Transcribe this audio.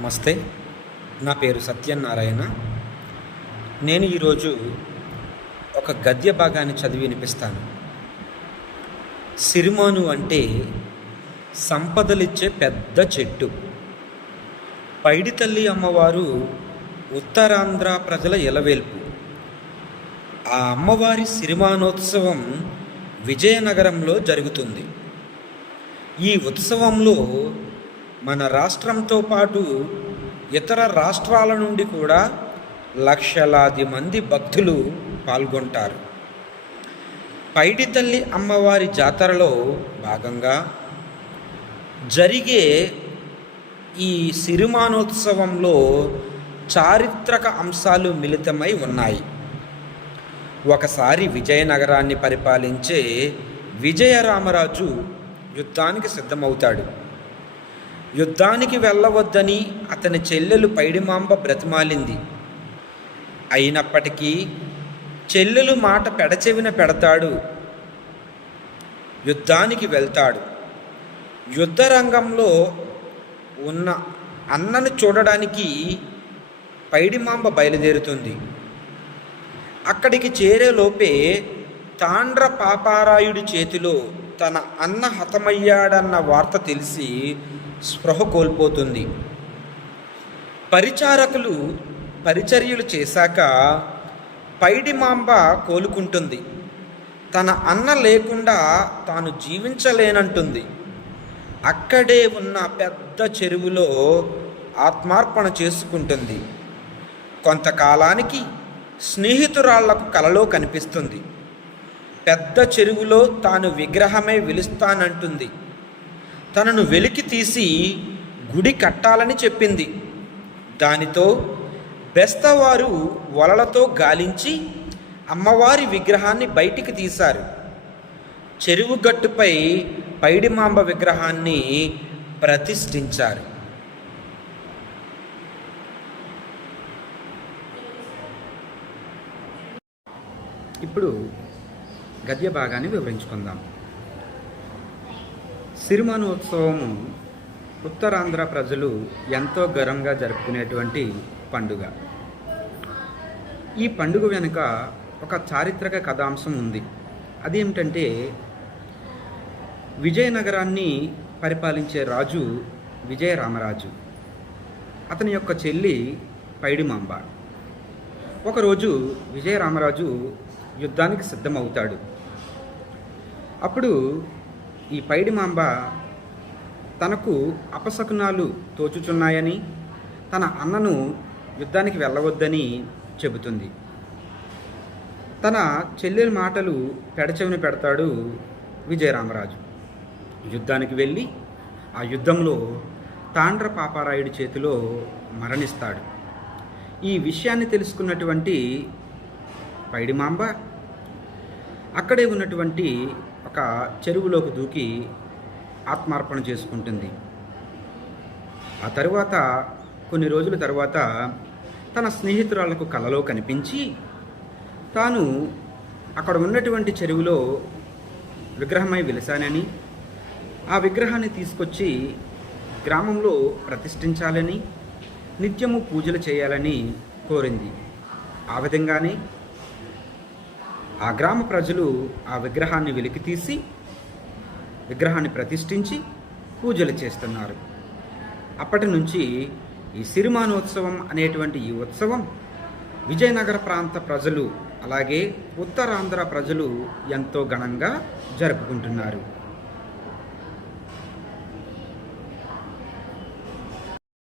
నమస్తే. నా పేరు సత్యనారాయణ. నేను ఈరోజు ఒక గద్య భాగాన్ని చదివి వినిపిస్తాను. సిరిమాను అంటే సంపదలిచ్చే పెద్ద చెట్టు. పైడి తల్లి అమ్మవారు ఉత్తరాంధ్ర ప్రజల ఇలవేల్పు. ఆ అమ్మవారి సిరిమానోత్సవం విజయనగరంలో జరుగుతుంది. ఈ ఉత్సవంలో మన రాష్ట్రంతో పాటు ఇతర రాష్ట్రాల నుండి కూడా లక్షలాది మంది భక్తులు పాల్గొంటారు. పైడి తల్లి అమ్మవారి జాతరలో భాగంగా జరిగే ఈ సిరిమానోత్సవంలో చారిత్రక అంశాలు మిళితమై ఉన్నాయి. ఒకసారి విజయనగరాన్ని పరిపాలించే విజయరామరాజు యుద్ధానికి సిద్ధమవుతాడు. యుద్ధానికి వెళ్ళవద్దని అతని చెల్లెలు పైడిమాంబ బ్రతిమాలింది. అయినప్పటికీ చెల్లెలు మాట పెడచెవిన పెడతాడు. యుద్ధానికి వెళ్తాడు. యుద్ధ రంగంలో ఉన్న అన్నను చూడడానికి పైడిమాంబ బయలుదేరుతుంది. అక్కడికి చేరేలోపే తాండ్ర పాపారాయుడి చేతిలో తన అన్న హతమయ్యాడన్న వార్త తెలిసి స్పృహ కోల్పోతుంది. పరిచారకులు పరిచర్యలు చేశాక పైడిమాంబ కోలుకుంటుంది. తన అన్న లేకుండా తాను జీవించలేనంటుంది. అక్కడే ఉన్న పెద్ద చెరువులో ఆత్మార్పణ చేసుకుంటుంది. కొంతకాలానికి స్నేహితురాళ్లకు కలలో కనిపిస్తుంది. పెద్ద చెరువులో తాను విగ్రహమై వెలుస్తానంటుంది. తనను వెలికి తీసి గుడి కట్టాలని చెప్పింది. దానితో బెస్తవారు వలలతో గాలించి అమ్మవారి విగ్రహాన్ని బయటికి తీశారు. చెరువు గట్టుపై పైడిమాంబ విగ్రహాన్ని ప్రతిష్ఠించారు. ఇప్పుడు గద్య భాగాన్ని వివరించుకుందాం. సిరిమానోత్సవము ఉత్తరాంధ్ర ప్రజలు ఎంతో ఘనంగా జరుపుకునేటువంటి పండుగ. ఈ పండుగ వెనుక ఒక చారిత్రక కథాంశం ఉంది. అదేమిటంటే, విజయనగరాన్ని పరిపాలించే రాజు విజయరామరాజు. అతని యొక్క చెల్లి పైడిమాంబ. ఒకరోజు విజయరామరాజు యుద్ధానికి సిద్ధమవుతాడు. అప్పుడు ఈ పైడిమాంబ తనకు అపశకునాలు తోచుచున్నాయని, తన అన్నను యుద్ధానికి వెళ్ళవద్దని చెబుతుంది. తన చెల్లెలి మాటలు పెడచెవిన పెడతాడు విజయరామరాజు. యుద్ధానికి వెళ్ళి ఆ యుద్ధంలో తాండ్ర పాపారాయుడి చేతిలో మరణిస్తాడు. ఈ విషయాన్ని తెలుసుకున్నటువంటి పైడిమాంబ అక్కడే ఉన్నటువంటి ఒక చెరువులోకి దూకి ఆత్మార్పణ చేసుకుంటుంది. ఆ తరువాత కొన్ని రోజుల తర్వాత తన స్నేహితురాళ్లకు కలలో కనిపించి తాను అక్కడ ఉన్నటువంటి చెరువులో విగ్రహమై వెలిసానని, ఆ విగ్రహాన్ని తీసుకొచ్చి గ్రామంలో ప్రతిష్ఠించాలని, నిత్యము పూజలు చేయాలని కోరింది. ఆ విధంగానే ఆ గ్రామ ప్రజలు ఆ విగ్రహాన్ని వెలికితీసి విగ్రహాన్ని ప్రతిష్ఠించి పూజలు చేస్తున్నారు. అప్పటి నుంచి ఈ సిరిమానోత్సవం అనేటువంటి ఈ ఉత్సవం విజయనగర ప్రాంత ప్రజలు అలాగే ఉత్తరాంధ్ర ప్రజలు ఎంతో ఘనంగా జరుపుకుంటున్నారు.